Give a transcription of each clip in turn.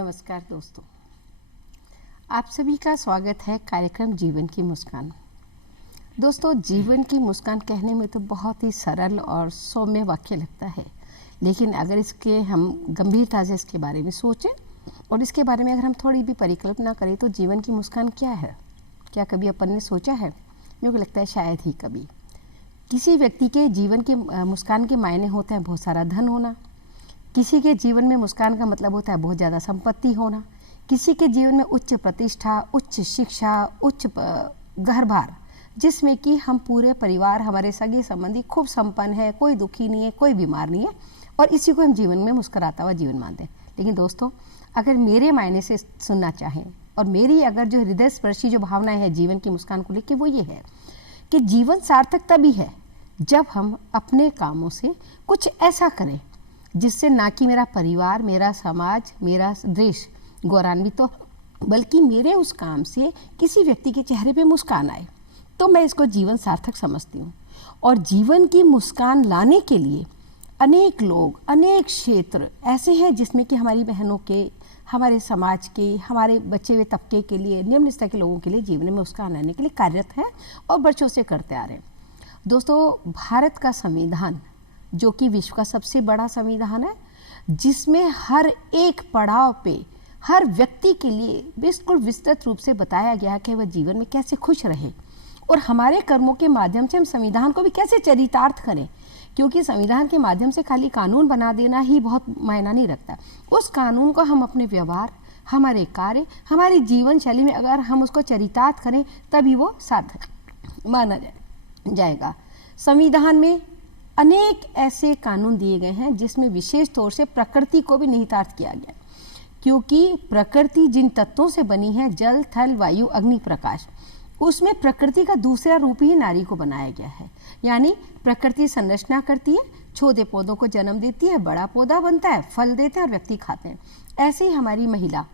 नमस्कार दोस्तों, आप सभी का स्वागत है कार्यक्रम जीवन की मुस्कान। दोस्तों, जीवन की मुस्कान कहने में तो बहुत ही सरल और सौम्य वाक्य लगता है, लेकिन अगर इसके हम गंभीरता से इसके बारे में सोचें और इसके बारे में अगर हम थोड़ी भी परिकल्पना करें तो जीवन की मुस्कान क्या है, क्या कभी अपन ने सोचा है? मेरे को लगता है शायद ही कभी। किसी व्यक्ति के जीवन की मुस्कान के मायने होते हैं बहुत सारा धन होना, किसी के जीवन में मुस्कान का मतलब होता है बहुत ज़्यादा संपत्ति होना, किसी के जीवन में उच्च प्रतिष्ठा, उच्च शिक्षा, उच्च घर-बार, जिसमें कि हम पूरे परिवार, हमारे सगे संबंधी खूब संपन्न है, कोई दुखी नहीं है, कोई बीमार नहीं है और इसी को हम जीवन में मुस्कुराता हुआ जीवन मानते हैं। लेकिन दोस्तों, अगर मेरे मायने से सुनना चाहें और मेरी अगर जो हृदय स्पर्शी जो भावनाएं हैं जीवन की मुस्कान को लेकर, वो ये है कि जीवन सार्थक तभी है जब हम अपने कामों से कुछ ऐसा करें जिससे ना कि मेरा परिवार, मेरा समाज, मेरा देश गौरवान्वित हो, बल्कि मेरे उस काम से किसी व्यक्ति के चेहरे पे मुस्कान आए, तो मैं इसको जीवन सार्थक समझती हूँ। और जीवन की मुस्कान लाने के लिए अनेक लोग, अनेक क्षेत्र ऐसे हैं जिसमें कि हमारी बहनों के, हमारे समाज के, हमारे बचे हुए तबके के लिए, निम्न स्तर के लोगों के लिए जीवन में मुस्कान लाने के लिए कार्यरत हैं और वर्षों से करते आ रहे हैं। दोस्तों, भारत का संविधान, जो कि विश्व का सबसे बड़ा संविधान है, जिसमें हर एक पड़ाव पे हर व्यक्ति के लिए बिल्कुल विस्तृत रूप से बताया गया है कि वह जीवन में कैसे खुश रहे और हमारे कर्मों के माध्यम से हम संविधान को भी कैसे चरितार्थ करें, क्योंकि संविधान के माध्यम से खाली कानून बना देना ही बहुत मायना नहीं रखता। उस कानून को हम अपने व्यवहार, हमारे कार्य, हमारी जीवन शैली में अगर हम उसको चरितार्थ करें तभी वो सार्थक माना जाएगा। संविधान में अनेक ऐसे कानून दिए गए हैं जिसमें विशेष तौर से प्रकृति को भी निहितार्थ किया गया, क्योंकि प्रकृति जिन तत्वों से बनी है, जल, थल, वायु, अग्नि, प्रकाश, उसमें प्रकृति का दूसरा रूप ही नारी को बनाया गया है। यानी प्रकृति संरचना करती है, छोटे पौधों को जन्म देती है, बड़ा पौधा बनता है, फल देता है और व्यक्ति खाते हैं। ऐसे ही हमारी महिला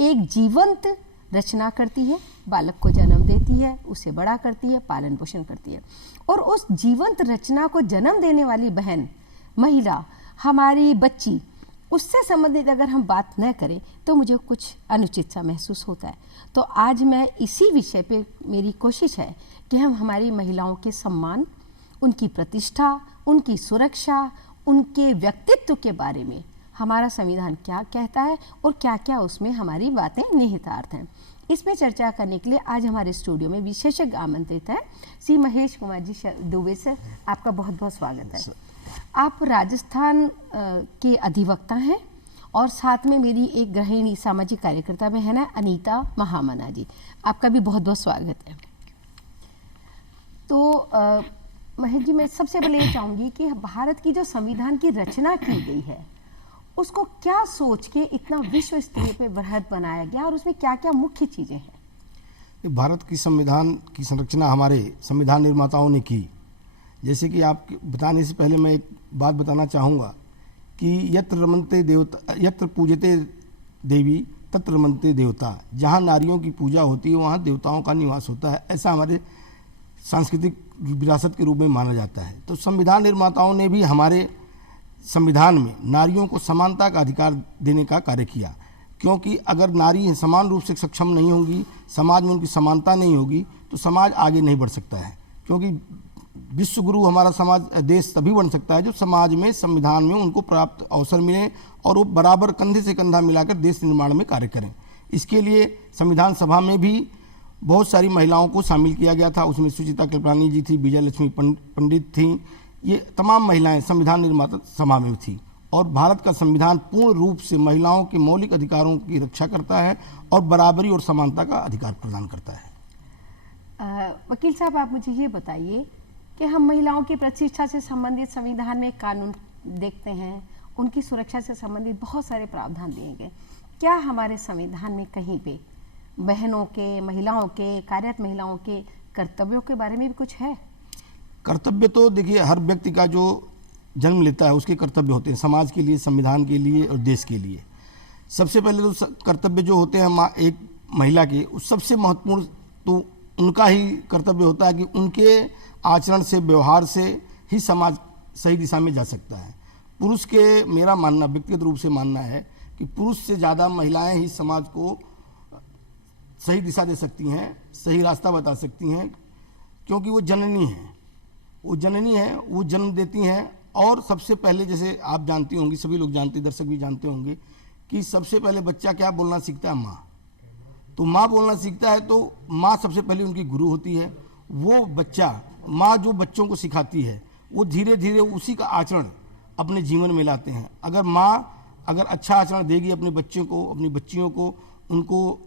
एक जीवंत रचना करती है, बालक को जन्म देती है, उसे बड़ा करती है, पालन पोषण करती है। और उस जीवंत रचना को जन्म देने वाली बहन, महिला, हमारी बच्ची, उससे संबंधित अगर हम बात न करें तो मुझे कुछ अनुचित सा महसूस होता है। तो आज मैं इसी विषय पे, मेरी कोशिश है कि हम हमारी महिलाओं के सम्मान, उनकी प्रतिष्ठा, उनकी सुरक्षा, उनके व्यक्तित्व के बारे में हमारा संविधान क्या कहता है और क्या क्या उसमें हमारी बातें निहितार्थ हैं। इसमें चर्चा करने के लिए आज हमारे स्टूडियो में विशेषज्ञ आमंत्रित हैं श्री महेश कुमार जी दुबे सर। आपका बहुत बहुत स्वागत है। आप राजस्थान के अधिवक्ता हैं और साथ में मेरी एक गृहिणी सामाजिक कार्यकर्ता बहन है अनीता महामना जी। आपका भी बहुत बहुत स्वागत है। तो महेश जी, मैं सबसे पहले ये चाहूँगी कि भारत की जो संविधान की रचना की गई है उसको क्या सोच के इतना विश्व स्तर पे बृहद बनाया गया और उसमें क्या क्या मुख्य चीज़ें हैं? भारत की संविधान की संरचना हमारे संविधान निर्माताओं ने की। जैसे कि आप बताने से पहले मैं एक बात बताना चाहूँगा कि यत्र रमन्ते देवता, यत्र पूजते देवी तत्र रमन्ते देवता। जहाँ नारियों की पूजा होती है वहाँ देवताओं का निवास होता है, ऐसा हमारे सांस्कृतिक विरासत के रूप में माना जाता है। तो संविधान निर्माताओं ने भी हमारे संविधान में नारियों को समानता का अधिकार देने का कार्य किया, क्योंकि अगर नारी समान रूप से सक्षम नहीं होंगी, समाज में उनकी समानता नहीं होगी, तो समाज आगे नहीं बढ़ सकता है। क्योंकि विश्व गुरु हमारा समाज, देश तभी बन सकता है जो समाज में, संविधान में उनको प्राप्त अवसर मिले और वो बराबर कंधे से कंधा मिलाकर देश निर्माण में कार्य करें। इसके लिए संविधान सभा में भी बहुत सारी महिलाओं को शामिल किया गया था। उसमें सुचिता कृपलानी जी थी, विजय लक्ष्मी पंडित थी, ये तमाम महिलाएं संविधान निर्माता सभा में थी। और भारत का संविधान पूर्ण रूप से महिलाओं के मौलिक अधिकारों की रक्षा करता है और बराबरी और समानता का अधिकार प्रदान करता है। वकील साहब, आप मुझे ये बताइए कि हम महिलाओं की प्रतिष्ठा से संबंधित संविधान में कानून देखते हैं, उनकी सुरक्षा से संबंधित बहुत सारे प्रावधान दिए गए। क्या हमारे संविधान में कहीं पे बहनों के, महिलाओं के, कार्यरत महिलाओं के कर्तव्यों के बारे में भी कुछ है? कर्तव्य तो देखिए, हर व्यक्ति का जो जन्म लेता है उसके कर्तव्य होते हैं, समाज के लिए, संविधान के लिए और देश के लिए। सबसे पहले तो कर्तव्य जो होते हैं एक महिला के, उस सबसे महत्वपूर्ण तो उनका ही कर्तव्य होता है कि उनके आचरण से, व्यवहार से ही समाज सही दिशा में जा सकता है। पुरुष के, मेरा मानना, व्यक्तिगत रूप से मानना है कि पुरुष से ज़्यादा महिलाएं ही समाज को सही दिशा दे सकती हैं, सही रास्ता बता सकती हैं, क्योंकि वो जननी हैं। वो जननी हैं, वो जन्म देती हैं। और सबसे पहले, जैसे आप जानती होंगी, सभी लोग जानते, दर्शक भी जानते होंगे, कि सबसे पहले बच्चा क्या बोलना सीखता है? माँ। तो माँ बोलना सीखता है तो माँ सबसे पहले उनकी गुरु होती है। वो बच्चा, माँ जो बच्चों को सिखाती है, वो धीरे धीरे उसी का आचरण अपने जीवन में लाते हैं। अगर माँ अगर अच्छा आचरण देगी अपने बच्चों को, अपनी बच्चियों को, उनको,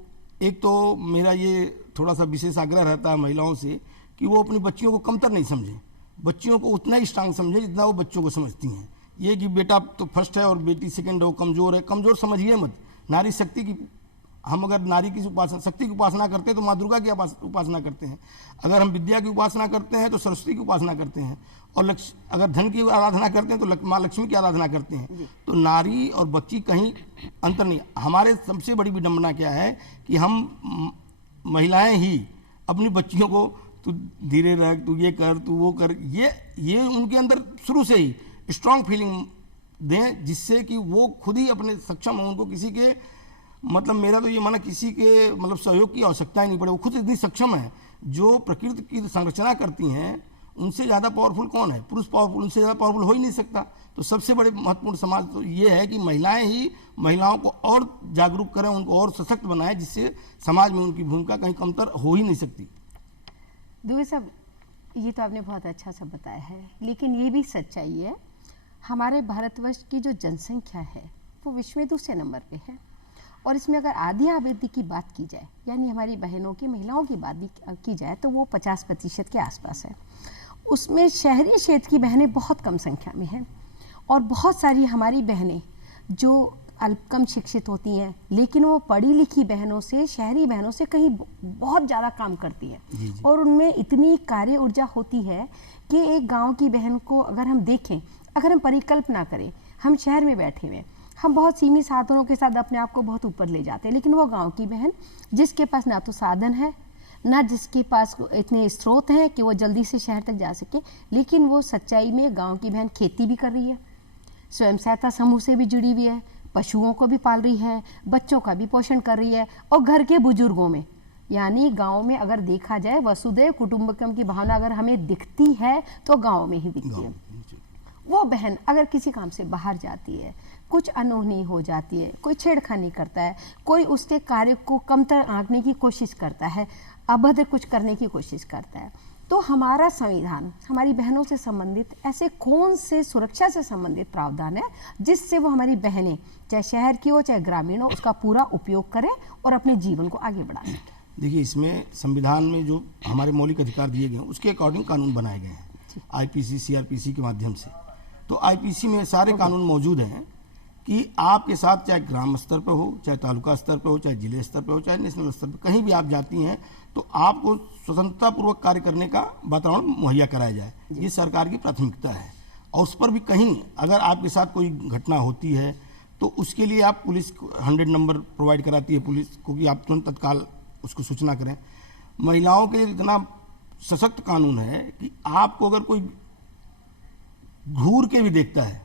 एक तो मेरा ये थोड़ा सा विशेष आग्रह रहता है महिलाओं से कि वो अपनी बच्चियों को कमतर नहीं समझें, बच्चियों को उतना ही स्ट्रांग समझें जितना वो बच्चों को समझती हैं। ये कि बेटा तो फर्स्ट है और बेटी सेकंड है, वो कमज़ोर है, कमज़ोर समझिए मत। नारी शक्ति की, हम अगर नारी की उपासना, शक्ति की उपासना करते हैं तो माँ दुर्गा की उपासना करते हैं। अगर हम विद्या की उपासना करते हैं तो सरस्वती की उपासना करते हैं। और अगर धन की आराधना करते हैं तो माँ लक्ष्मी की आराधना करते हैं। तो नारी और बच्ची कहीं अंतर नहीं। हमारे सबसे बड़ी विडंबना क्या है कि हम महिलाएं ही अपनी बच्चियों को तू धीरे रख, तू ये कर, तू वो कर, ये उनके अंदर शुरू से ही स्ट्रांग फीलिंग दें, जिससे कि वो खुद ही अपने सक्षम हो। उनको किसी के, मतलब मेरा तो ये माना, किसी के मतलब सहयोग की आवश्यकता ही नहीं पड़े। वो खुद इतनी सक्षम है। जो प्रकृति की संरचना करती हैं, उनसे ज़्यादा पावरफुल कौन है? पुरुष पावरफुल, उनसे ज़्यादा पावरफुल हो ही नहीं सकता। तो सबसे बड़े महत्वपूर्ण समाज तो ये है कि महिलाएं ही महिलाओं को और जागरूक करें, उनको और सशक्त बनाएं, जिससे समाज में उनकी भूमिका कहीं कमतर हो ही नहीं सकती। दुबे साहब, ये तो आपने बहुत अच्छा सा बताया है, लेकिन ये भी सच्चाई है, हमारे भारतवर्ष की जो जनसंख्या है वो विश्व में दूसरे नंबर पे है। और इसमें अगर आधी आबादी की बात की जाए, यानी हमारी बहनों की, महिलाओं की बात की जाए, तो वो 50% के आसपास है। उसमें शहरी क्षेत्र की बहनें बहुत कम संख्या में हैं। और बहुत सारी हमारी बहनें जो कम शिक्षित होती हैं, लेकिन वो पढ़ी लिखी बहनों से, शहरी बहनों से कहीं बहुत ज़्यादा काम करती हैं। और उनमें इतनी कार्य ऊर्जा होती है कि एक गांव की बहन को अगर हम देखें, अगर हम परिकल्पना करें, हम शहर में बैठे हुए, हम बहुत सीमित साधनों के साथ अपने आप को बहुत ऊपर ले जाते हैं, लेकिन वो गांव की बहन जिसके पास ना तो साधन है, ना जिसके पास इतने स्रोत हैं कि वो जल्दी से शहर तक जा सके, लेकिन वो सच्चाई में गांव की बहन खेती भी कर रही है, स्वयं सहायता समूह से भी जुड़ी हुई है, पशुओं को भी पाल रही है, बच्चों का भी पोषण कर रही है, और घर के बुजुर्गों में, यानी गांव में अगर देखा जाए वसुधैव कुटुंबकम की भावना अगर हमें दिखती है तो गांव में ही दिखती है। वो बहन अगर किसी काम से बाहर जाती है, कुछ अनहोनी हो जाती है, कोई छेड़खानी करता है, कोई उसके कार्य को कमतर आंकने की कोशिश करता है, अभद्र कुछ करने की कोशिश करता है, तो हमारा संविधान हमारी बहनों से संबंधित ऐसे कौन से सुरक्षा से संबंधित प्रावधान है जिससे वो हमारी बहनें, चाहे शहर की हो चाहे ग्रामीण हो, उसका पूरा उपयोग करें और अपने जीवन को आगे बढ़ा सकें? देखिए, इसमें संविधान में जो हमारे मौलिक अधिकार दिए गए हैं उसके अकॉर्डिंग कानून बनाए गए हैं, आईपीसी, सीआरपीसी के माध्यम से। तो आईपीसी में सारे कानून मौजूद हैं कि आपके साथ चाहे ग्राम स्तर पर हो, चाहे तालुका स्तर पर हो, चाहे जिले स्तर पर हो, चाहे नेशनल स्तर पर, कहीं भी आप जाती हैं तो आपको स्वतंत्रतापूर्वक कार्य करने का वातावरण मुहैया कराया जाए, ये सरकार की प्राथमिकता है। और उस पर भी कहीं अगर आपके साथ कोई घटना होती है तो उसके लिए आप पुलिस 100 नंबर प्रोवाइड कराती है पुलिस को कि आप तुरंत तत्काल उसको सूचना करें। महिलाओं के लिए इतना सशक्त कानून है कि आपको अगर कोई घूर के भी देखता है,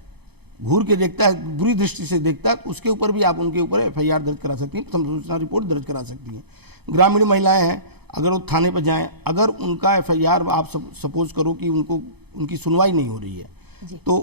बुरी दृष्टि से देखता है, तो उसके ऊपर भी आप उनके ऊपर एफआईआर दर्ज करा सकती हैं, सूचना रिपोर्ट दर्ज करा सकती हैं। ग्रामीण महिलाएं हैं, अगर वो थाने पर जाएं, अगर उनका एफआईआर, आप सपोज करो कि उनकी सुनवाई नहीं हो रही है, तो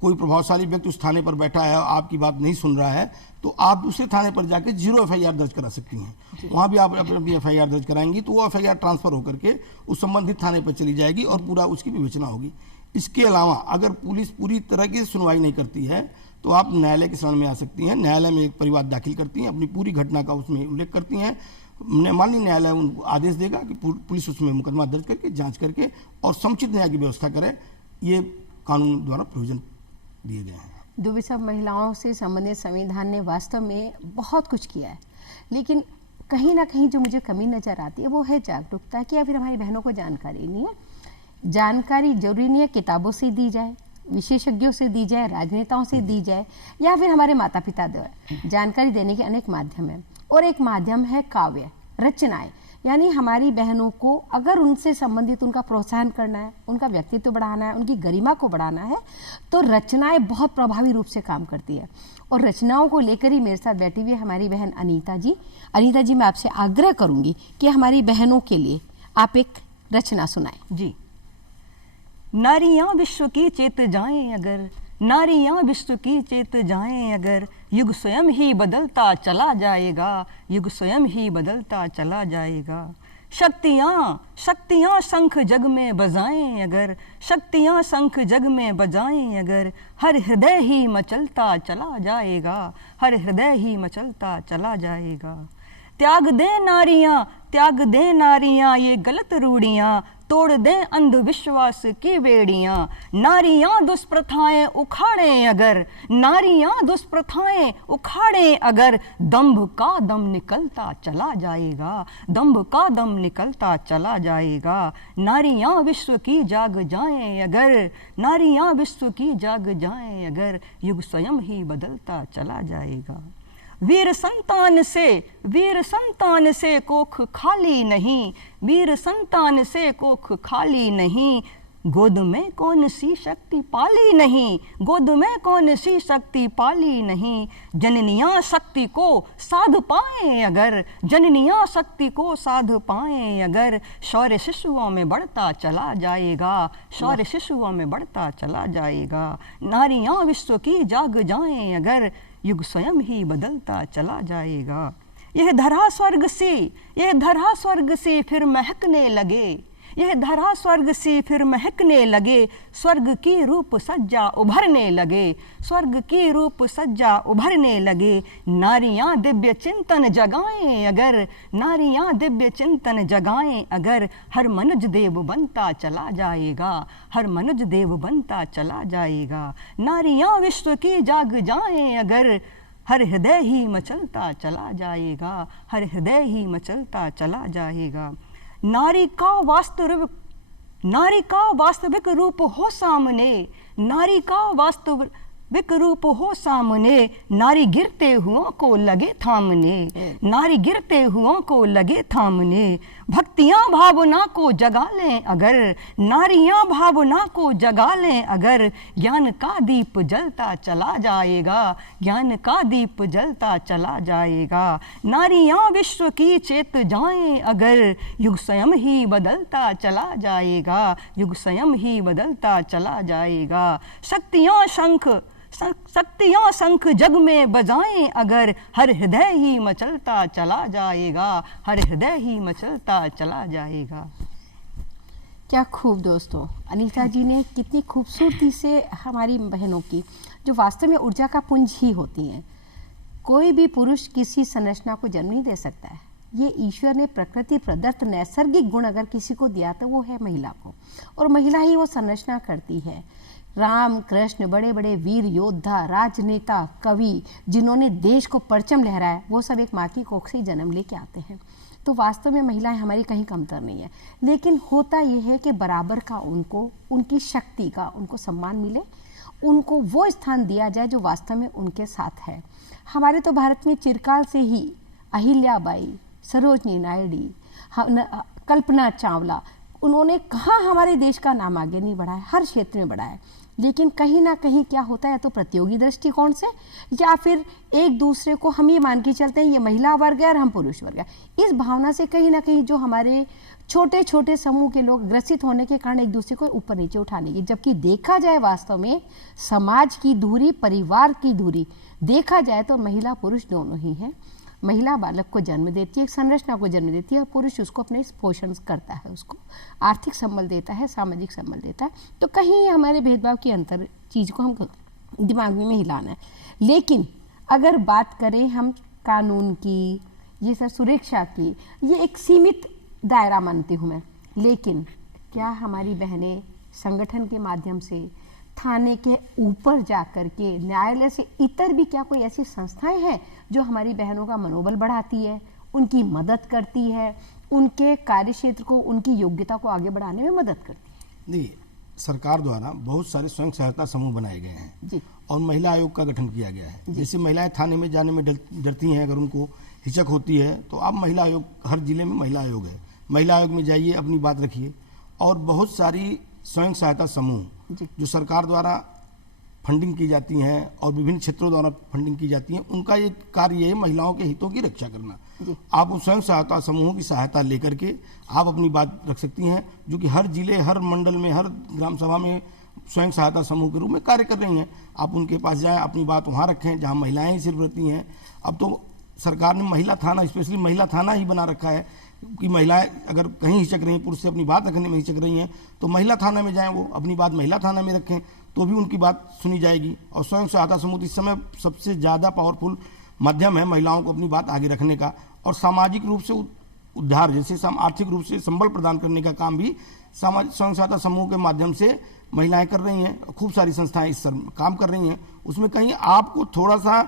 कोई प्रभावशाली व्यक्ति उस थाने पर बैठा है, आपकी बात नहीं सुन रहा है, तो आप दूसरे थाने पर जाके 0 एफआईआर दर्ज करा सकती हैं। वहाँ भी आप अपनी एफआईआर दर्ज कराएंगी तो वो एफआईआर ट्रांसफर होकर के उस संबंधित थाने पर चली जाएगी और पूरा उसकी विवेचना होगी। इसके अलावा अगर पुलिस पूरी तरह की सुनवाई नहीं करती है तो आप न्यायालय के शरण में आ सकती हैं। न्यायालय में एक परिवाद दाखिल करती हैं, अपनी पूरी घटना का उसमें उल्लेख करती हैं। माननीय न्यायालय उनको आदेश देगा कि पुलिस उसमें मुकदमा दर्ज करके जांच करके और समुचित न्याय की व्यवस्था करे। ये कानून द्वारा प्रोविजन दिए गए हैं। दुबे साहब, महिलाओं से संबंधित संविधान ने वास्तव में बहुत कुछ किया है, लेकिन कहीं ना कहीं जो मुझे कमी नज़र आती है वो है जागरूकता की, या फिर हमारी बहनों को जानकारी नहीं है। जानकारी जरूरी नहीं है किताबों से दी जाए, विशेषज्ञों से दी जाए, राजनेताओं से दी जाए, या फिर हमारे माता पिता द्वारा। जानकारी देने के अनेक माध्यम हैं, और एक माध्यम है काव्य रचनाएं, यानी हमारी बहनों को अगर उनसे संबंधित उनका प्रोत्साहन करना है, उनका व्यक्तित्व बढ़ाना है, उनकी गरिमा को बढ़ाना है, तो रचनाएं बहुत प्रभावी रूप से काम करती है। और रचनाओं को लेकर ही मेरे साथ बैठी हुई हमारी बहन अनीता जी। अनीता जी, मैं आपसे आग्रह करूंगी कि हमारी बहनों के लिए आप एक रचना सुनाएं। जी। नारियां विश्व की चेत जाएं अगर, नारियां विश्व की चेत जाएं अगर, युग स्वयं ही बदलता चला जाएगा, युग स्वयं ही बदलता चला जाएगा। शक्तियाँ शक्तियाँ शंख जग में बजाएं अगर, शक्तियाँ शंख जग में बजाएं अगर, हर हृदय ही मचलता चला जाएगा, हर हृदय ही मचलता चला जाएगा। त्याग दें नारियां, त्याग दें नारियां ये गलत रूढ़ियाँ, तोड़ दें अंधविश्वास की बेड़ियाँ। नारियां दुष्प्रथाएं उखाड़ें अगर, नारियां दुष्प्रथाएं उखाड़ें अगर, दंभ का दम निकलता चला जाएगा, दंभ का दम निकलता चला जाएगा। नारियां विश्व की जाग जाएं अगर, नारियां विश्व की जाग जाएं अगर, युग स्वयं ही बदलता चला जाएगा। वीर संतान से कोख खाली नहीं, वीर संतान से कोख खाली नहीं, गोद में कौन सी शक्ति पाली नहीं, गोद में कौन सी शक्ति पाली नहीं। जननियाँ शक्ति को साध पाएं अगर, जननियाँ शक्ति को साध पाएं अगर, शौर्य शिशुओं में बढ़ता चला जाएगा, शौर्य शिशुओं में बढ़ता चला जाएगा। नारियाँ विश्व की जाग जाएं अगर, युग स्वयं ही बदलता चला जाएगा। यह धरा स्वर्ग से, यह धरा स्वर्ग से फिर महकने लगे, यह धरा स्वर्ग से फिर महकने लगे, स्वर्ग की रूप सज्जा उभरने लगे, स्वर्ग की रूप सज्जा उभरने लगे। नारियां दिव्य चिंतन जगाएं अगर, नारियां दिव्य चिंतन जगाएं अगर, हर मनुज देव बनता चला जाएगा, हर मनुज देव बनता चला जाएगा। नारियां विश्व की जाग जाएं अगर, हर हृदय ही मचलता चला जाएगा, हर हृदय ही मचलता चला जाएगा। नारी का वास्तविक रूप हो सामने, नारी का वास्तविक रूप हो सामने, नारी गिरते हुओं को लगे थामने, नारी गिरते हुओं को लगे थामने। भक्तियाँ भावना को जगा लें अगर, नारियाँ भावना को जगा लें अगर, ज्ञान का दीप जलता चला जाएगा, ज्ञान का दीप जलता चला जाएगा। नारियाँ विश्व की चेत जाएं अगर, युग स्वयं ही बदलता चला जाएगा, युग स्वयं ही बदलता चला जाएगा। शक्तियाँ शंख जग में बजाएं अगर, हर हृदय ही मचलता चला जाएगा, हर हृदय ही मचलता चला जाएगा। क्या खूब दोस्तों, अनीता जी ने कितनी खूबसूरती से हमारी बहनों की, जो वास्तव में ऊर्जा का पुंज ही होती हैं। कोई भी पुरुष किसी संरचना को जन्म नहीं दे सकता है, ये ईश्वर ने प्रकृति प्रदत्त नैसर्गिक गुण अगर किसी को दिया तो वो है महिला को, और महिला ही वो संरचना करती है। राम कृष्ण, बड़े बड़े वीर योद्धा, राजनेता, कवि, जिन्होंने देश को परचम लहराया, वो सब एक माँ की कोख से जन्म लेके आते हैं। तो वास्तव में महिलाएं हमारी कहीं कमतर नहीं है, लेकिन होता ये है कि बराबर का उनको, उनकी शक्ति का उनको सम्मान मिले, उनको वो स्थान दिया जाए जो वास्तव में उनके साथ है। हमारे तो भारत में चिरकाल से ही अहिल्याबाई, सरोजनी नायडू, कल्पना चावला, उन्होंने कहाँ हमारे देश का नाम आगे नहीं बढ़ाया, हर क्षेत्र में बढ़ाया। लेकिन कहीं ना कहीं क्या होता है, तो प्रतियोगी दृष्टिकोण से, या फिर एक दूसरे को हम ये मान के चलते हैं ये महिला वर्ग है और हम पुरुष वर्ग है, इस भावना से कहीं ना कहीं जो हमारे छोटे छोटे समूह के लोग ग्रसित होने के कारण एक दूसरे को ऊपर नीचे उठाने की। जबकि देखा जाए वास्तव में समाज की दूरी, परिवार की दूरी देखा जाए तो महिला पुरुष दोनों ही हैं। महिला बालक को जन्म देती है, एक संरचना को जन्म देती है, और पुरुष उसको अपने पोषण करता है, उसको आर्थिक संबल देता है, सामाजिक संबल देता है। तो कहीं हमारे भेदभाव की अंतर चीज़ को हम दिमाग में हिलाना है। लेकिन अगर बात करें हम कानून की, ये सब सुरक्षा की, ये एक सीमित दायरा मानती हूँ मैं। लेकिन क्या हमारी बहनें संगठन के माध्यम से, थाने के ऊपर जा कर के, न्यायालय से इतर भी क्या कोई ऐसी संस्थाएं हैं जो हमारी बहनों का मनोबल बढ़ाती है, उनकी मदद करती है, उनके कार्य क्षेत्र को, उनकी योग्यता को आगे बढ़ाने में मदद करती है? देखिए, सरकार द्वारा बहुत सारे स्वयं सहायता समूह बनाए गए हैं जी, और महिला आयोग का गठन किया गया है। जैसे महिलाएं थाने में जाने में डरती हैं, अगर उनको हिचक होती है तो आप महिला आयोग, हर जिले में महिला आयोग है, महिला आयोग में जाइए, अपनी बात रखिए। और बहुत सारी स्वयं सहायता समूह जो सरकार द्वारा फंडिंग की जाती हैं और विभिन्न क्षेत्रों द्वारा फंडिंग की जाती हैं, उनका ये कार्य है महिलाओं के हितों की रक्षा करना। आप उन स्वयं सहायता समूहों की सहायता लेकर के आप अपनी बात रख सकती हैं, जो कि हर जिले, हर मंडल में, हर ग्राम सभा में स्वयं सहायता समूह के रूप में कार्य कर रही हैं। आप उनके पास जाएं, अपनी बात वहाँ रखें जहाँ महिलाएं ही सिर्फ रहती हैं। अब तो सरकार ने महिला थाना, स्पेशली महिला थाना ही बना रखा है कि महिलाएं अगर कहीं हिचक रही हैं, पुरुष से अपनी बात रखने में हिचक रही हैं, तो महिला थाना में जाएं, वो अपनी बात महिला थाना में रखें, तो भी उनकी बात सुनी जाएगी। और स्वयं सहायता समूह इस समय सबसे ज़्यादा पावरफुल माध्यम है महिलाओं को अपनी बात आगे रखने का। और सामाजिक रूप से उद्धार, जैसे आर्थिक रूप से संबल प्रदान करने का काम भी स्वयं सहायता समूह के माध्यम से महिलाएं कर रही हैं। खूब सारी संस्थाएं इस काम कर रही हैं। उसमें कहीं आपको थोड़ा सा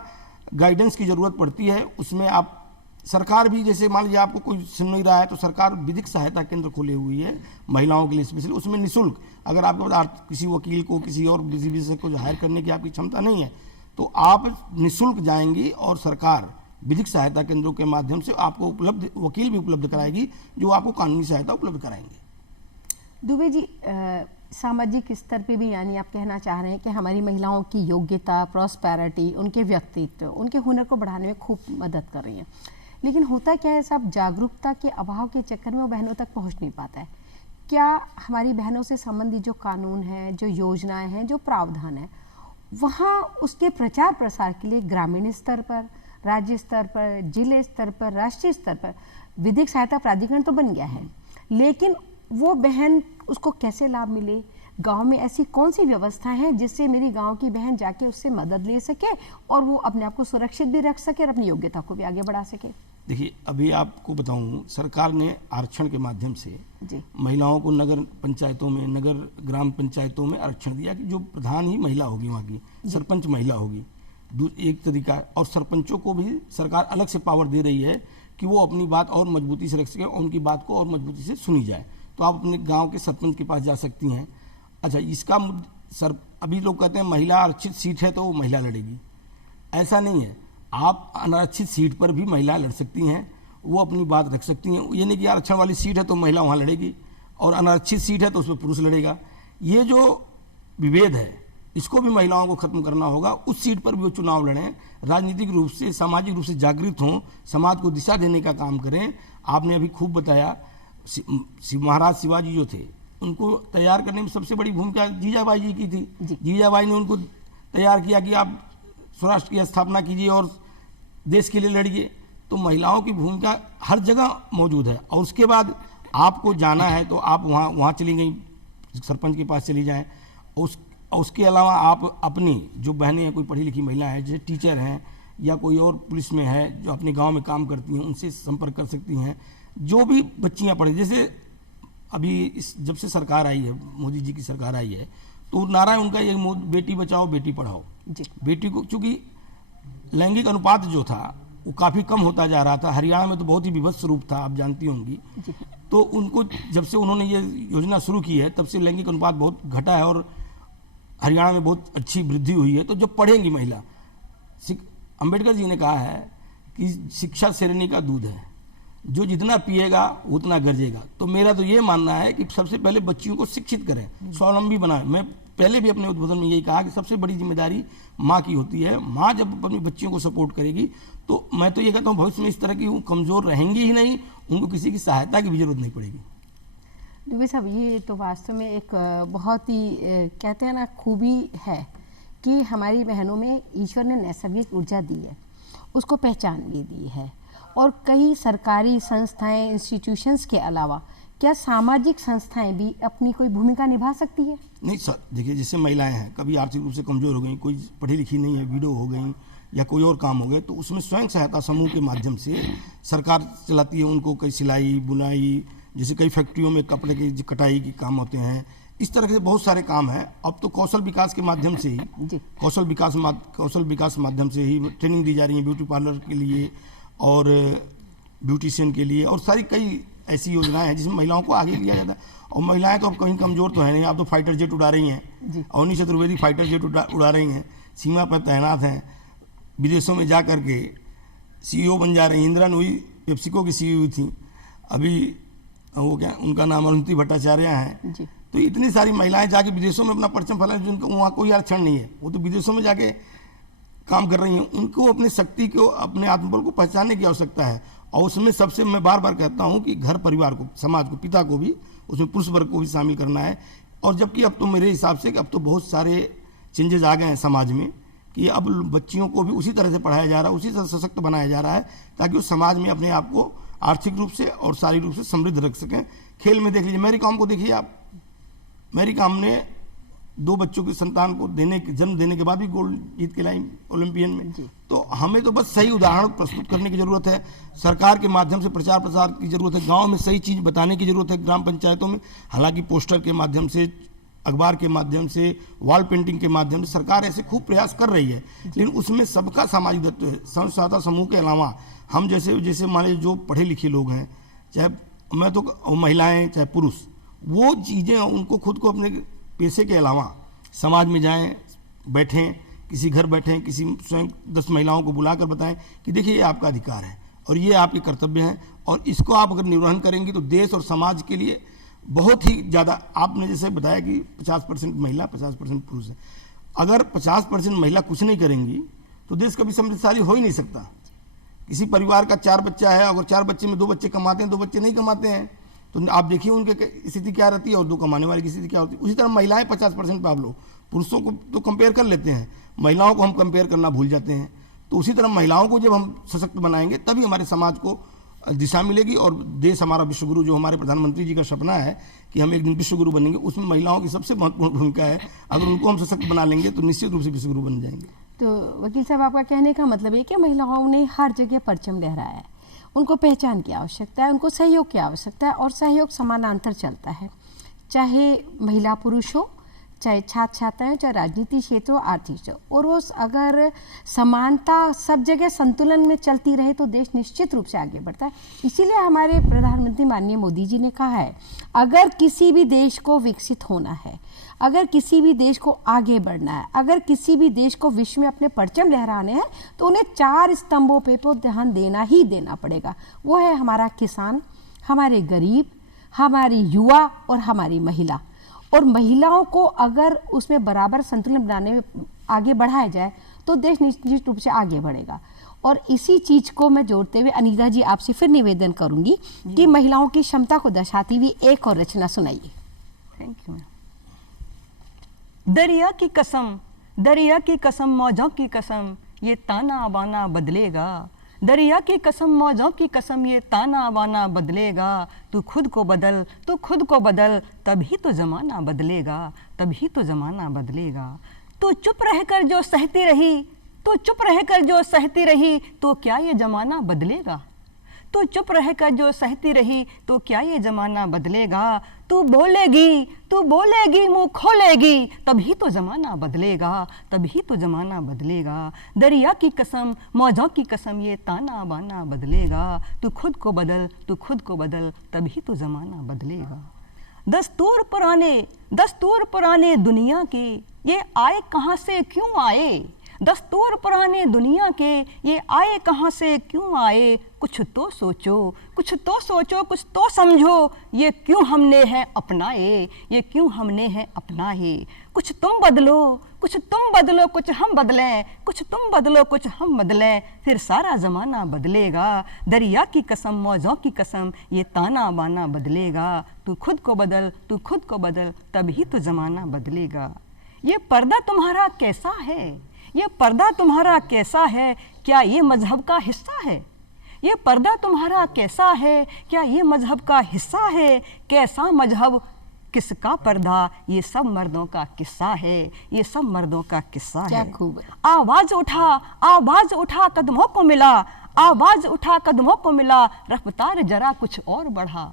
गाइडेंस की ज़रूरत पड़ती है। उसमें आप, सरकार भी, जैसे मान लीजिए आपको कोई सुन नहीं रहा है तो सरकार विधिक सहायता केंद्र खोले हुई है महिलाओं के लिए स्पेशली। उसमें निःशुल्क, अगर आपके पास किसी वकील को, किसी और विशेषज्ञ को हायर करने की आपकी क्षमता नहीं है, तो आप निःशुल्क जाएंगी और सरकार विधिक सहायता केंद्रों के माध्यम से आपको वकील भी उपलब्ध कराएगी, जो आपको कानूनी सहायता उपलब्ध कराएंगे। दुबे जी, सामाजिक स्तर पे भी यानी आप कहना चाह रहे हैं कि हमारी महिलाओं की योग्यता, प्रॉस्पेरिटी, उनके व्यक्तित्व, उनके हुनर को बढ़ाने में खूब मदद कर रही हैं। लेकिन होता क्या है साहब, जागरूकता के अभाव के चक्कर में वो बहनों तक पहुंच नहीं पाता है। क्या हमारी बहनों से संबंधित जो कानून है, जो योजनाएं हैं, जो प्रावधान है, वहाँ उसके प्रचार प्रसार के लिए ग्रामीण स्तर पर, राज्य स्तर पर, जिले स्तर पर, राष्ट्रीय स्तर पर विधिक सहायता प्राधिकरण तो बन गया है, लेकिन वो बहन उसको कैसे लाभ मिले? गांव में ऐसी कौन सी व्यवस्था है जिससे मेरी गांव की बहन जाके उससे मदद ले सके और वो अपने आप को सुरक्षित भी रख सके और अपनी योग्यता को भी आगे बढ़ा सके? देखिए, अभी आपको बताऊं, सरकार ने आरक्षण के माध्यम से महिलाओं को नगर पंचायतों में, नगर ग्राम पंचायतों में आरक्षण दिया कि जो प्रधान ही महिला होगी, वहाँ की सरपंच महिला होगी, एक तरीका। और सरपंचों को भी सरकार अलग से पावर दे रही है कि वो अपनी बात और मजबूती से रख सकें, उनकी बात को और मजबूती से सुनी जाए। तो आप अपने गांव के सरपंच के पास जा सकती हैं। अच्छा, इसका अभी लोग कहते हैं महिला आरक्षित सीट है तो वो महिला लड़ेगी, ऐसा नहीं है। आप अनारक्षित सीट पर भी महिला लड़ सकती हैं, वो अपनी बात रख सकती हैं। ये नहीं कि आरक्षण वाली सीट है तो महिला वहाँ लड़ेगी और अनारक्षित सीट है तो उसमें पुरुष लड़ेगा। ये जो विभेद है, इसको भी महिलाओं को खत्म करना होगा। उस सीट पर भी वो चुनाव लड़ें, राजनीतिक रूप से, सामाजिक रूप से जागृत हों, समाज को दिशा देने का काम करें। आपने अभी खूब बताया, महाराज शिवाजी जो थे, उनको तैयार करने में सबसे बड़ी भूमिका जीजाबाई जी की थी। जीजाबाई ने उनको तैयार किया कि आप स्वराष्ट्र की स्थापना कीजिए और देश के लिए लड़िए। तो महिलाओं की भूमिका हर जगह मौजूद है। और उसके बाद आपको जाना है तो आप वहाँ चली गई, सरपंच के पास चली जाएं। उसके अलावा आप अपनी जो बहनें हैं, कोई पढ़ी लिखी महिला है, जैसे टीचर हैं या कोई और पुलिस में है जो अपने गांव में काम करती हैं, उनसे संपर्क कर सकती हैं। जो भी बच्चियां पढ़ी, जैसे अभी जब से सरकार आई है, मोदी जी की सरकार आई है, तो नारा उनका ये बेटी बचाओ बेटी पढ़ाओ। बेटी को, चूँकि लैंगिक अनुपात जो था वो काफ़ी कम होता जा रहा था, हरियाणा में तो बहुत ही विभत्स रूप था, आप जानती होंगी। तो उनको, जब से उन्होंने ये योजना शुरू की है, तब से लैंगिक अनुपात बहुत घटा है और हरियाणा में बहुत अच्छी वृद्धि हुई है। तो जब पढ़ेंगी महिला, अंबेडकर जी ने कहा है कि शिक्षा शेरनी का दूध है, जो जितना पिएगा उतना गरजेगा। तो मेरा तो ये मानना है कि सबसे पहले बच्चियों को शिक्षित करें, स्वावलंबी बनाएं। मैं पहले भी अपने उद्बोधन में यही कहा कि सबसे बड़ी जिम्मेदारी माँ की होती है। माँ जब अपनी बच्चियों को सपोर्ट करेगी, तो मैं तो ये कहता हूँ भविष्य में इस तरह की वो कमज़ोर रहेंगी ही नहीं, उनको किसी की सहायता की भी जरूरत नहीं पड़ेगी। दुबे साहब, ये तो वास्तव में एक बहुत ही कहते हैं ना खूबी है कि हमारी बहनों में ईश्वर ने नैसर्गिक ऊर्जा दी है, उसको पहचान भी दी है। और कई सरकारी संस्थाएं, इंस्टीट्यूशंस के अलावा क्या सामाजिक संस्थाएं भी अपनी कोई भूमिका निभा सकती है? नहीं सर, देखिए, जैसे महिलाएं हैं, कभी आर्थिक रूप से कमज़ोर हो गई, कोई पढ़ी लिखी नहीं है, विडो हो गई या कोई और काम हो गए, तो उसमें स्वयं सहायता समूह के माध्यम से सरकार चलाती है। उनको कई सिलाई बुनाई, जैसे कई फैक्ट्रियों में कपड़े की कटाई के काम होते हैं, इस तरह के बहुत सारे काम हैं। अब तो कौशल विकास के माध्यम से ही, कौशल विकास माध्यम से ही ट्रेनिंग दी जा रही है ब्यूटी पार्लर के लिए और ब्यूटिशियन के लिए, और सारी कई ऐसी योजनाएं हैं जिसमें महिलाओं को आगे लिया जाता है। और महिलाएं तो अब कहीं कमज़ोर तो है नहीं, आप तो फाइटर जेट उड़ा रही हैं, अवनी चतुर्वेदी फाइटर जेट उड़ा रही हैं, सीमा पर तैनात हैं, विदेशों में जा कर के CEO बन जा रही हैं। इंदिरा नूई पेप्सिको की CEO थी, अभी वो क्या उनका नाम अरुंधति भट्टाचार्य हैं। जी। तो इतनी सारी महिलाएं जाके विदेशों में अपना परचम फैलाएं, जिनको वहाँ कोई आरक्षण नहीं है, वो तो विदेशों में जाके काम कर रही हैं। उनको अपनी शक्ति को, अपने आत्मबल को पहचानने की आवश्यकता है। और उसमें सबसे मैं बार बार कहता हूँ कि घर परिवार को, समाज को, पिता को भी, उसमें पुरुष वर्ग को भी शामिल करना है। और जबकि अब तो मेरे हिसाब से कि अब तो बहुत सारे चेंजेस आ गए हैं समाज में कि अब बच्चियों को भी उसी तरह से पढ़ाया जा रहा है, उसी तरह सशक्त बनाया जा रहा है, ताकि वो समाज में अपने आप को आर्थिक रूप से और शारीरिक रूप से समृद्ध रख सकें। खेल में देख लीजिए, मैरी कॉम को देखिए आप, मैरी कॉम ने 2 बच्चों की संतान को जन्म देने के बाद भी गोल्ड जीत के लाई ओलंपियन में। तो हमें तो बस सही उदाहरण प्रस्तुत करने की जरूरत है, सरकार के माध्यम से प्रचार प्रसार की जरूरत है, गांव में सही चीज़ बताने की जरूरत है, ग्राम पंचायतों में। हालांकि पोस्टर के माध्यम से, अखबार के माध्यम से, वॉल पेंटिंग के माध्यम से सरकार ऐसे खूब प्रयास कर रही है, लेकिन उसमें सबका सामाजिक दायित्व है। स्वयं सहायता समूह के अलावा हम जैसे मान लीजिए जो पढ़े लिखे लोग हैं, चाहे मैं तो महिलाएं चाहे पुरुष, वो चीज़ें उनको खुद को अपने पेशे के अलावा समाज में जाएं, बैठें, किसी घर बैठें, किसी स्वयं 10 महिलाओं को बुलाकर बताएं कि देखिए ये आपका अधिकार है और ये आपके कर्तव्य हैं, और इसको आप अगर निर्वहन करेंगी तो देश और समाज के लिए बहुत ही ज़्यादा। आपने जैसे बताया कि 50% महिला 50% पुरुष है, अगर 50% महिला कुछ नहीं करेंगी तो देश कभी समृद्धशाली हो ही नहीं सकता। किसी परिवार का 4 बच्चा है, अगर 4 बच्चे में 2 बच्चे कमाते हैं, 2 बच्चे नहीं कमाते हैं, तो आप देखिए उनके स्थिति क्या रहती है, और 2 कमाने वाले की स्थिति क्या होती है। उसी तरह महिलाएं 50% पे आप लोग पुरुषों को तो कंपेयर कर लेते हैं, महिलाओं को हम कंपेयर करना भूल जाते हैं। तो उसी तरह महिलाओं को जब हम सशक्त बनाएंगे तभी हमारे समाज को दिशा मिलेगी, और देश हमारा विश्वगुरु, जो हमारे प्रधानमंत्री जी का सपना है कि हम एक दिन विश्वगुरु बनेंगे, उसमें महिलाओं की सबसे महत्वपूर्ण भूमिका है। अगर उनको हम सशक्त बना लेंगे तो निश्चित रूप से विश्वगुरु बन जाएंगे। तो वकील साहब, आपका कहने का मतलब है कि महिलाओं ने हर जगह परचम लहराया है, उनको पहचान की आवश्यकता है, उनको सहयोग की आवश्यकता है, और सहयोग समानांतर चलता है, चाहे महिला पुरुष हो, चाहे छात्र छात्राएं, चाहे राजनीति क्षेत्र हो, आर्थिक क्षेत्र। और वो अगर समानता सब जगह संतुलन में चलती रहे तो देश निश्चित रूप से आगे बढ़ता है। इसीलिए हमारे प्रधानमंत्री माननीय मोदी जी ने कहा है, अगर किसी भी देश को विकसित होना है, अगर किसी भी देश को आगे बढ़ना है, अगर किसी भी देश को विश्व में अपने परचम लहराने हैं, तो उन्हें 4 स्तंभों पे तो ध्यान देना ही देना पड़ेगा। वो है हमारा किसान, हमारे गरीब, हमारी युवा और हमारी महिला। और महिलाओं को अगर उसमें बराबर संतुलन बनाने में आगे बढ़ाया जाए तो देश निश्चित रूप से आगे बढ़ेगा। और इसी चीज़ को मैं जोड़ते हुए अनीता जी आपसे फिर निवेदन करूंगी कि महिलाओं की क्षमता को दर्शाती हुई एक और रचना सुनाइए। Thank you. दरिया की कसम, दरिया की कसम, मौजों की कसम, ये ताना बाना बदलेगा। दरिया की कसम, मौजों की कसम, ये ताना बाना बदलेगा। तू खुद को बदल, तू खुद को बदल, तभी तो ज़माना बदलेगा, तभी तो ज़माना बदलेगा। तू चुप रहकर जो सहती रही, तू चुप रहकर जो सहती रही, तो क्या ये ज़माना बदलेगा। तू चुप रहकर जो सहती रही, तो क्या ये ज़माना बदलेगा। तू बोलेगी, तू बोलेगी, मुँह खोलेगी, तभी तो ज़माना बदलेगा, तभी तो ज़माना बदलेगा। दरिया की कसम, मौजों की कसम, ये ताना बाना बदलेगा। तू खुद को बदल, तू खुद को बदल, तभी तो ज़माना बदलेगा। दस्तूर पुराने दुनिया के, ये आए कहाँ से क्यों आए। दस्तूर पुराने दुनिया के, ये आए कहाँ से क्यों आए। कुछ तो सोचो, कुछ तो सोचो, कुछ तो समझो, ये क्यों हमने है अपनाए, ये क्यों हमने है अपनाए। कुछ तुम बदलो, कुछ तुम बदलो, कुछ हम बदलें, कुछ तुम बदलो, कुछ हम बदलें, फिर सारा ज़माना बदलेगा। दरिया की कसम, मौजों की कसम, ये ताना बाना बदलेगा। तू खुद को बदल, तू खुद को बदल, तभी तो ज़माना बदलेगा। ये पर्दा तुम्हारा कैसा है, ये पर्दा तुम्हारा कैसा है, क्या ये मजहब का हिस्सा है। ये पर्दा तुम्हारा कैसा है, क्या ये मजहब का हिस्सा है। कैसा मजहब, किसका पर्दा, ये सब मर्दों का किस्सा है, ये सब मर्दों का किस्सा है। क्या खूब है। आवाज उठा कदमों को मिला, आवाज उठा कदमों को मिला, रफ्तार जरा कुछ और बढ़ा,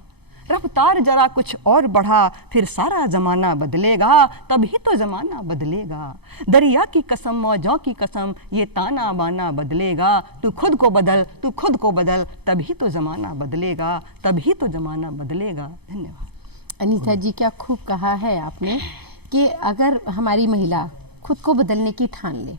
रफ्तार जरा कुछ और बढ़ा, फिर सारा ज़माना बदलेगा, तभी तो ज़माना बदलेगा। दरिया की कसम, मौजों की कसम, ये ताना बाना बदलेगा। तू खुद को बदल, तू खुद को बदल, तभी तो ज़माना बदलेगा, तभी तो ज़माना बदलेगा। धन्यवाद। अनीता जी, क्या खूब कहा है आपने कि अगर हमारी महिला खुद को बदलने की ठान ले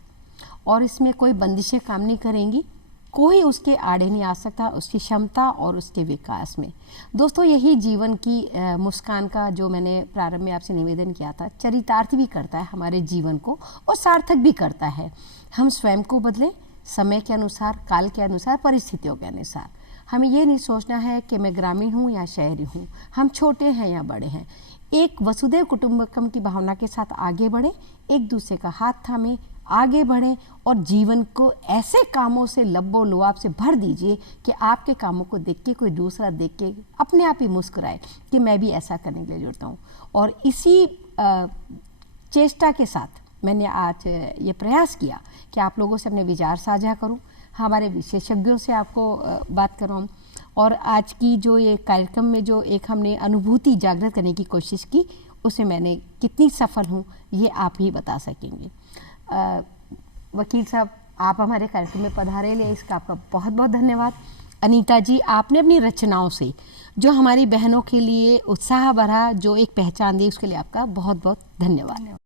और इसमें कोई बंदिशें काम नहीं करेंगी कोई उसके आड़े नहीं आ सकता उसकी क्षमता और उसके विकास में। दोस्तों, यही जीवन की मुस्कान का जो मैंने प्रारंभ में आपसे निवेदन किया था, चरितार्थ भी करता है हमारे जीवन को और सार्थक भी करता है। हम स्वयं को बदलें समय के अनुसार, काल के अनुसार, परिस्थितियों के अनुसार। हमें ये नहीं सोचना है कि मैं ग्रामीण हूँ या शहरी हूँ, हम छोटे हैं या बड़े हैं। एक वसुधैव कुटुंबकम की भावना के साथ आगे बढ़ें, एक दूसरे का हाथ थामें, आगे बढ़ें और जीवन को ऐसे कामों से लब्बो लुआब से भर दीजिए कि आपके कामों को देख के कोई दूसरा देख के अपने आप ही मुस्कुराए कि मैं भी ऐसा करने के लिए जुड़ता हूँ। और इसी चेष्टा के साथ मैंने आज ये प्रयास किया कि आप लोगों से अपने विचार साझा करूं, हमारे विशेषज्ञों से आपको बात कराऊं और आज की जो ये कार्यक्रम में जो एक हमने अनुभूति जागृत करने की कोशिश की, उसमें मैंने कितनी सफल हूं ये आप ही बता सकेंगे। वकील साहब, आप हमारे कार्यक्रम में पधारे ले, इसका आपका बहुत बहुत धन्यवाद। अनीता जी, आपने अपनी रचनाओं से जो हमारी बहनों के लिए उत्साह भरा, जो एक पहचान दी, उसके लिए आपका बहुत बहुत धन्यवाद।